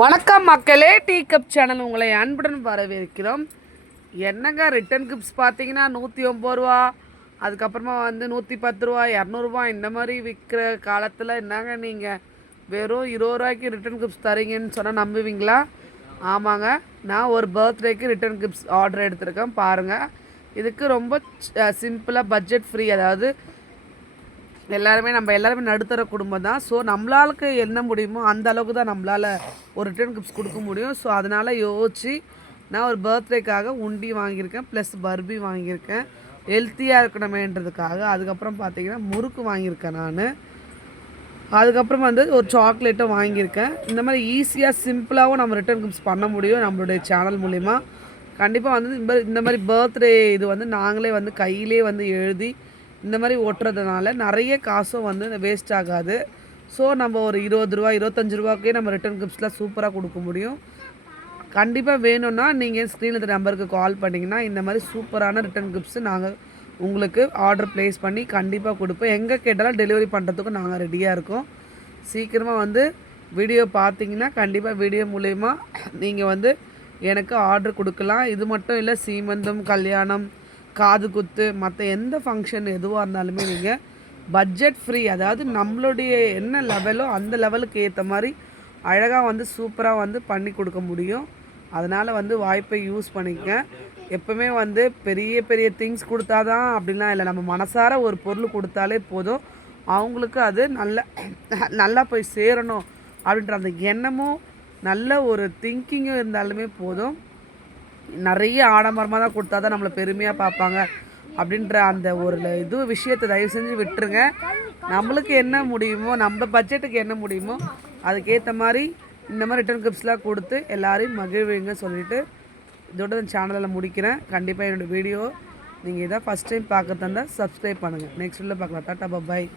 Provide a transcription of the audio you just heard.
வணக்கம் மக்களே, tea cup channel உங்களை அன்புடன் வரவேற்கிறோம். என்னங்க ரிட்டன் கிப்ஸ் பார்த்தீங்கன்னா 109 ரூபா, அதுக்கப்புறமா வந்து 110 ரூபா, 200 இந்த மாதிரி விற்கிற காலத்தில் என்னங்க நீங்கள் வெறும் 20 ரூபாய்க்கு ரிட்டன் கிப்ஸ் தரீங்கன்னு சொன்னால் நம்புவீங்களா? ஆமாங்க, நான் ஒரு பர்த்டேக்கு ரிட்டன் கிப்ஸ் ஆர்டர் எடுத்திருக்கேன். பாருங்கள், இதுக்கு ரொம்ப சிம்பிளாக பட்ஜெட் ஃப்ரீ, அதாவது எல்லாருமே நடுத்தர குடும்பம் தான். ஸோ நம்மளாளுக்கு என்ன முடியுமோ அந்த அளவுக்கு தான் நம்மளால் ஒரு ரிட்டர்ன் கிஃப்ட்ஸ் கொடுக்க முடியும். ஸோ அதனால் யோசித்து நான் ஒரு பர்த்டேக்காக உண்டி வாங்கியிருக்கேன், ப்ளஸ் பர்பி வாங்கியிருக்கேன், ஹெல்த்தியாக இருக்கணுமேன்றதுக்காக. அதுக்கப்புறம் பார்த்திங்கன்னா முறுக்கு வாங்கியிருக்கேன் நான். அதுக்கப்புறம் வந்து ஒரு சாக்லேட்டும் வாங்கியிருக்கேன். இந்த மாதிரி ஈஸியாக சிம்பிளாகவும் நம்ம ரிட்டர்ன் கிஃப்ட்ஸ் பண்ண முடியும் நம்மளுடைய சேனல் மூலிமா. கண்டிப்பாக வந்து இந்த மாதிரி பர்த்டே இது வந்து நாங்களே வந்து கையிலே வந்து எழுதி இந்த மாதிரி ஓட்டுறதுனால நிறைய காசும் வந்து வேஸ்ட் ஆகாது. ஸோ நம்ம ஒரு 20 ரூபா 25 ரூபாக்கே நம்ம ரிட்டர்ன் கிஃப்ட்ஸ்லாம் சூப்பராக கொடுக்க முடியும். கண்டிப்பாக வேணும்னா நீங்கள் ஸ்க்ரீனில் இருக்கிற நம்பருக்கு கால் பண்ணிங்கன்னா இந்த மாதிரி சூப்பரான ரிட்டர்ன் கிஃப்ட்ஸு நாங்கள் உங்களுக்கு ஆர்டர் ப்ளேஸ் பண்ணி கண்டிப்பாக கொடுப்போம். எங்கே கேட்டாலும் டெலிவரி பண்ணுறதுக்கும் நாங்கள் ரெடியாக இருக்கோம். சீக்கிரமாக வந்து வீடியோ பார்த்தீங்கன்னா கண்டிப்பாக வீடியோ மூலயமா நீங்கள் வந்து எனக்கு ஆர்டர் கொடுக்கலாம். இது மட்டும் இல்லை, சீமந்தம், கல்யாணம், காது குத்து, மற்ற எந்த ஃபங்க்ஷன் எதுவாக இருந்தாலுமே நீங்கள் பட்ஜெட் ஃப்ரீ, அதாவது நம்மளுடைய என்ன லெவலோ அந்த லெவலுக்கு ஏற்ற மாதிரி அழகாக வந்து சூப்பராக வந்து பண்ணி கொடுக்க முடியும். அதனால் வந்து வாய்ப்பை யூஸ் பண்ணிக்க. எப்போவுமே வந்து பெரிய பெரிய திங்ஸ் கொடுத்தா தான் அப்படின்லாம் இல்லை, நம்ம மனசார ஒரு பொருள் கொடுத்தாலே போதும், அவங்களுக்கு அது நல்லா போய் சேரணும் அப்படின்ற அந்த எண்ணமும் நல்ல ஒரு திங்கிங்கும் இருந்தாலுமே போதும். நிறைய ஆடம்பரமாக தான் கொடுத்தா தான் நம்மளை பெருமையாக பார்ப்பாங்க அப்படின்ற அந்த ஒரு விஷயத்தை தயவு செஞ்சு விட்டுருங்க. நம்மளுக்கு என்ன முடியுமோ, நம்ம பட்ஜெட்டுக்கு என்ன முடியுமோ அதுக்கேற்ற மாதிரி இந்த மாதிரி ரிட்டர்ன் கிஃப்ட்ஸ்லாம் கொடுத்து எல்லோரையும் மகிழ்வுங்க சொல்லிவிட்டு இதோட இந்த சேனலில் முடிக்கிறேன். கண்டிப்பாக என்னோடய வீடியோ நீங்கள் இதான் ஃபஸ்ட் டைம் பார்க்க தந்தால் சப்ஸ்கிரைப் பண்ணுங்கள். நெக்ஸ்ட் வீடியோவில் பார்க்கலாம். டாட்டா, பாய்.